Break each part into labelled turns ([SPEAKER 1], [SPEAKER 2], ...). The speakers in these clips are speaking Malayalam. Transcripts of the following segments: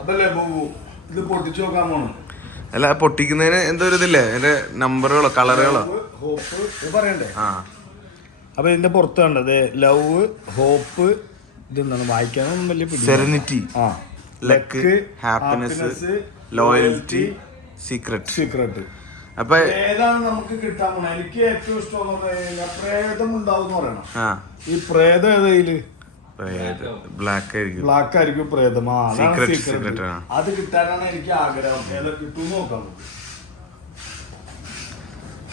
[SPEAKER 1] അപ്പൊ ലബു ഇത് പൊട്ടിച്ചു നോക്കാൻ പോണു?
[SPEAKER 2] അല്ല പൊട്ടിക്കുന്നതിന് എന്തോ ഒരു ഇതില്ലേ? എന്റെ നമ്പറുകളോ കളറുകളോ
[SPEAKER 1] പറയണ്ടേ?
[SPEAKER 2] ആ.
[SPEAKER 1] അപ്പൊ ഇതിന്റെ പുറത്ത് കണ്ടത് ലവ് ഹോപ്പ് ഇതെന്താണ് വായിക്കാനൊന്നും വലിയ
[SPEAKER 2] സെറനിറ്റി
[SPEAKER 1] ആ.
[SPEAKER 2] Luck happiness loyalty secret
[SPEAKER 1] secret
[SPEAKER 2] അപ്പൊ
[SPEAKER 1] ഏതാണ് നമുക്ക് കിട്ടാൻ പോണ? എനിക്ക് ഏറ്റവും ഇഷ്ടം പ്രേതം ഉണ്ടാവും പറയണം. ഈ പ്രേതം ഏതയിൽ
[SPEAKER 2] ബ്ലാക്ക് ആയിരിക്കും.
[SPEAKER 1] ബ്ലാക്ക് ആയിരിക്കും പ്രേതം.
[SPEAKER 2] secret
[SPEAKER 1] അത് കിട്ടാനാണ് എനിക്ക് ആഗ്രഹം. ഏതൊക്കെ കിട്ടും നോക്കാം.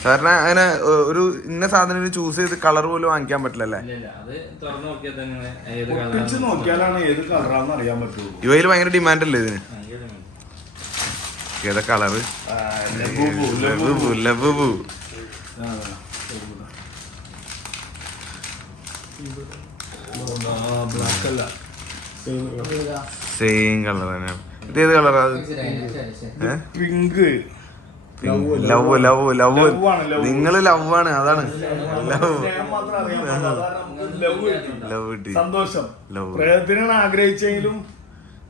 [SPEAKER 2] സാറിന് അങ്ങനെ ഒരു ഇന്ന സാധനം ചൂസ് ചെയ്ത് കളർ പോലും വാങ്ങിക്കാൻ പറ്റില്ലല്ലേ
[SPEAKER 3] ഇല്ല, ഇല്ല. അത് തുറന്ന് നോക്കിയാൽ തന്നെ ഏത്
[SPEAKER 1] പൊട്ടിച്ച് നോക്കിയാലാണ് ഏത് കളറാന്ന് അറിയാൻ പറ്റുള്ളൂ.
[SPEAKER 2] ഭയങ്കര ഡിമാൻഡ് അല്ലേ ഇതിന്?
[SPEAKER 3] ഏത്
[SPEAKER 2] കളറ്
[SPEAKER 1] ആ,
[SPEAKER 2] സെയിം കളർ തന്നെയാണ് ഇത് ഏത് കളറാ
[SPEAKER 1] പിങ്ക്
[SPEAKER 2] ലവ് ലവ് ലവ് നിങ്ങൾ ലവ് ആണ് അതാണ്. ലവ്. ലവ് കിട്ടി.
[SPEAKER 1] സന്തോഷം. പ്രേതത്തിനാണ് ആഗ്രഹിച്ചെങ്കിലും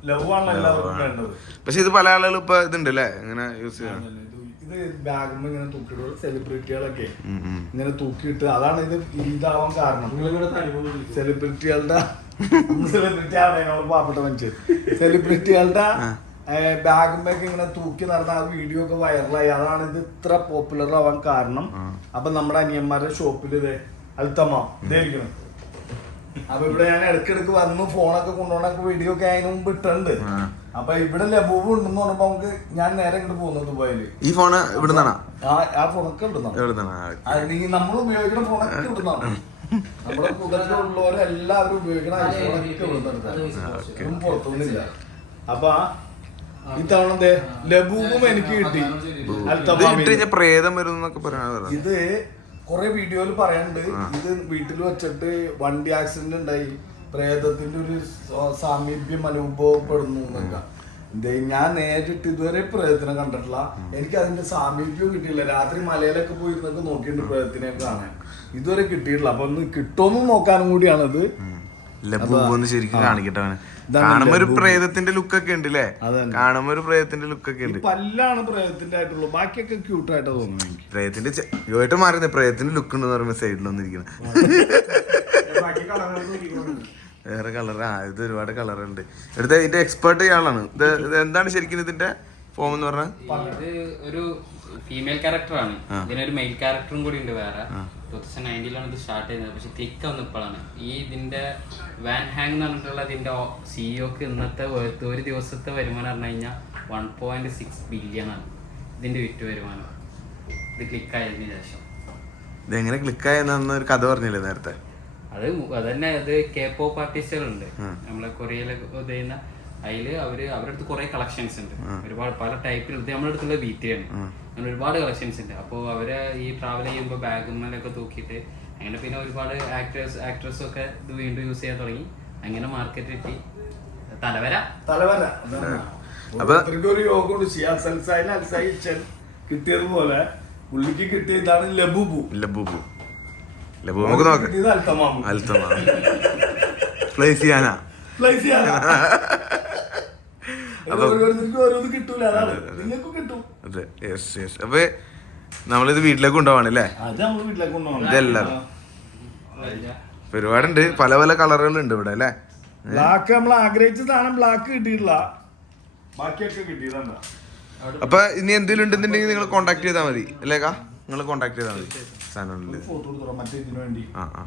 [SPEAKER 1] ലവ് ആണ്.
[SPEAKER 2] പക്ഷെ ഇത് പല ആളുകളും ഇപ്പൊ ഇതുണ്ട് അല്ലേ? ഇങ്ങനെ യൂസ് ചെയ്യണം
[SPEAKER 1] ഇത് ബാഗുമ്പോ ഇങ്ങനെ തൂക്കിയിട്ട് സെലിബ്രിറ്റികളൊക്കെ. ഇങ്ങനെ തൂക്കിയിട്ട് അതാണ് ഇത് ഇതാവാൻ കാരണം. സെലിബ്രിറ്റികളുടെ സെലിബ്രിറ്റി ആണ് ഞങ്ങൾ പാവപ്പെട്ട മനുഷ്യർ സെലിബ്രിറ്റികളുടെ ബാഗുമ്പൊക്കെ ഇങ്ങനെ തൂക്കി നടന്ന ആ വീഡിയോ ഒക്കെ വൈറലായി അതാണ് ഇത് ഇത്ര പോപ്പുലർ ആവാൻ കാരണം. അപ്പൊ നമ്മുടെ അനിയന്മാരുടെ ഷോപ്പിൽ ഇത് അൽത്തമ്മ ഇതായിരിക്കണം അപ്പൊ ഇവിടെ ഞാൻ ഇടക്കിടക്ക് വന്ന് ഫോണൊക്കെ കൊണ്ടുപോകണൊക്കെ വീഡിയോ ഒക്കെ അതിന് മുമ്പ് ഇട്ടുണ്ട്. അപ്പൊ ഇവിടെ ലബൂബ് ഉണ്ടെന്ന് പറഞ്ഞപ്പോ നമുക്ക് ഞാൻ നേരെ ഇങ്ങോട്ട് പോകുന്നു ദുബായിൽ
[SPEAKER 2] ഈ ഫോണ് ഇവിടെ
[SPEAKER 1] ആ ഫോണൊക്കെ
[SPEAKER 2] ഇവിടുന്നാണ്
[SPEAKER 1] നമ്മൾ ഉപയോഗിക്കുന്ന ഫോണൊക്കെ ഇടുന്നതാണ് നമ്മുടെ കൂട്ടത്തിലുള്ളവരെല്ലാവരും ഉപയോഗിക്കുന്ന ഐഫോണൊക്കെ ഒന്നും പുറത്തൊന്നുമില്ല അപ്പൊ ഇത്തവണ ലബൂബും എനിക്ക് കിട്ടി
[SPEAKER 2] പ്രേതം വരും
[SPEAKER 1] ഇത് കുറെ വീഡിയോയിൽ പറയാനുണ്ട്. ഇത് വീട്ടിൽ വെച്ചിട്ട് വണ്ടി ആക്സിഡന്റ് ഉണ്ടായി പ്രേതത്തിന്റെ ഒരു സാമീപ്യം അനുഭവപ്പെടുന്നു എന്നൊക്കെ. ഞാൻ നേരിട്ട് ഇതുവരെ പ്രേതത്തിനെ കണ്ടിട്ടില്ല. എനിക്ക് അതിന്റെ സാമീപ്യവും കിട്ടിയില്ല. രാത്രി മലയിലൊക്കെ പോയിരുന്നൊക്കെ നോക്കിയിട്ടുണ്ട് പ്രേതത്തിനെ കാണാൻ. ഇതുവരെ കിട്ടിയിട്ടില്ല. അപ്പൊ ഒന്ന് കിട്ടുമെന്ന് നോക്കാനും കൂടിയാണിത്.
[SPEAKER 2] ലബൂബ് ഒന്ന് ശരിക്കും കാണിക്കട്ടെ അവന്. കാണുമ്പോ ഒരു. പ്രേതത്തിന്റെ ലുക്കൊക്കെ ഉണ്ട് അല്ലേ. കാണുമ്പോ ഒരു പ്രേതത്തിന്റെ ലുക്കൊക്കെ ഉണ്ട്
[SPEAKER 1] ഈ പല്ലാണ് പ്രേതത്തിന്റെ ആയിട്ടുള്ളൂ. ബാക്കിയൊക്കെ ക്യൂട്ട് ആയിട്ട് തോന്നുന്നു
[SPEAKER 2] പ്രേതത്തിന്റെ ഇതുമായിട്ട് മാറുന്നത് പ്രേതത്തിന്റെ ലുക്ക് ഉണ്ടെന്ന് പറയുമ്പോ സൈഡിലൊന്നും ഇരിക്കണം വേറെ കളർ ആ ഇത് ഒരുപാട് കളറുണ്ട് എടുത്ത ഇതിന്റെ എക്സ്പേർട്ട് ഇയാളാണ്. എന്താണ് ശരിക്കും ഇതിന്റെ? ഫോം എന്ന് പറഞ്ഞാൽ
[SPEAKER 3] ഇത് ഒരു ഫീമെയിൽ ക്യാരക്ടറാണ് ഇതിനൊരു മെയിൽ ക്യാരക്ടറും കൂടി ഉണ്ട് വേറെ. ടൂ തൗസൻഡ് നയന്റീനിലാണ് ഇത് സ്റ്റാർട്ട് ചെയ്യുന്നത് പക്ഷെ തിക്ക് വന്ന ഇപ്പോഴാണ് ഈ ഇതിന്റെ വാൻ ഹാങ് എന്ന് പറഞ്ഞിട്ടുള്ള ഇതിന്റെ സിഇഒക്ക് ഇന്നത്തെ ഒരു ദിവസത്തെ വരുമാനം പറഞ്ഞു കഴിഞ്ഞാൽ വൺ പോയിന്റ് സിക്സ് ബില്യൺ ആണ് ഇതിന്റെ വിറ്റ് വരുമാനം. ഇത് ക്ലിക്ക് ആയതിനു ശേഷം.
[SPEAKER 2] ഇതെങ്ങനെ ക്ലിക്ക് ആയെന്ന് ഒരു കഥ പറഞ്ഞില്ലേ നേരത്തെ?
[SPEAKER 3] അത് അതന്നെ അത് കെ പോപ്പ് ആർട്ടിസ്റ്റുകളുണ്ട് നമ്മളെ കൊറിയയിലൊക്കെ ചെയ്യുന്ന അതിൽ അവർ അവരുടെ അടുത്ത് കുറെ കളക്ഷൻസ് ഉണ്ട്. ഒരുപാട് പല ടൈപ്പിൽ ഇത് നമ്മുടെ അടുത്തുള്ള ആണ്. അങ്ങനെ ഒരുപാട് കളക്ഷൻസ് ഉണ്ട്. അപ്പോൾ അവർ ഈ ട്രാവൽ ചെയ്യുമ്പോൾ ബാഗുമ്മലൊക്കെ തൂക്കിയിട്ട് അങ്ങനെ പിന്നെ ഒരുപാട് ആക്ടേഴ്സ് ആക്ട്രസും ഒക്കെ ഇത് വീണ്ടും യൂസ് ചെയ്യാൻ തുടങ്ങി. അങ്ങനെ മാർക്കറ്റ് എത്തി തലവര.
[SPEAKER 1] തലവര. ഓരോരുത്തർക്കും ഒരു യോഗം കിട്ടിയതുപോലെ പുള്ളിക്ക് കിട്ടിയതാണ് ലബുബു.
[SPEAKER 2] ലബൂബു. നമുക്ക് നോക്കാം.
[SPEAKER 1] അൽത്തമാമു.
[SPEAKER 2] അൽത്തമ പ്ലേസ് ചെയ്യാനാ
[SPEAKER 1] പ്ലേസ് ചെയ്യാനാ
[SPEAKER 2] അതെ യെസ് യെസ് അപ്പൊ നമ്മളിത് വീട്ടിലേക്ക് കൊണ്ടുപോവാണ് അല്ലേ?
[SPEAKER 1] അത് നമ്മൾ വീട്ടിലേക്ക് കൊണ്ടുപോകണം
[SPEAKER 2] ഇതെല്ലാം ഇപ്പൊ ഒരുപാടുണ്ട് പല പല കളറുകളുണ്ട് ഇവിടെ അല്ലേ?
[SPEAKER 1] ബ്ലാക്ക് നമ്മൾ ആഗ്രഹിച്ച സാധനം ബ്ലാക്ക് കിട്ടിയിട്ടില്ല. ബാക്കിയൊക്കെ കിട്ടിയതാണ്.
[SPEAKER 2] അപ്പൊ ഇനി എന്തെങ്കിലും ഉണ്ടെന്നുണ്ടെങ്കിൽ നിങ്ങൾ കോണ്ടാക്ട് ചെയ്താൽ മതി. അല്ലേക്കാ നിങ്ങൾ കോണ്ടാക്ട് ചെയ്താൽ മതി. സാധനം ആ ആ.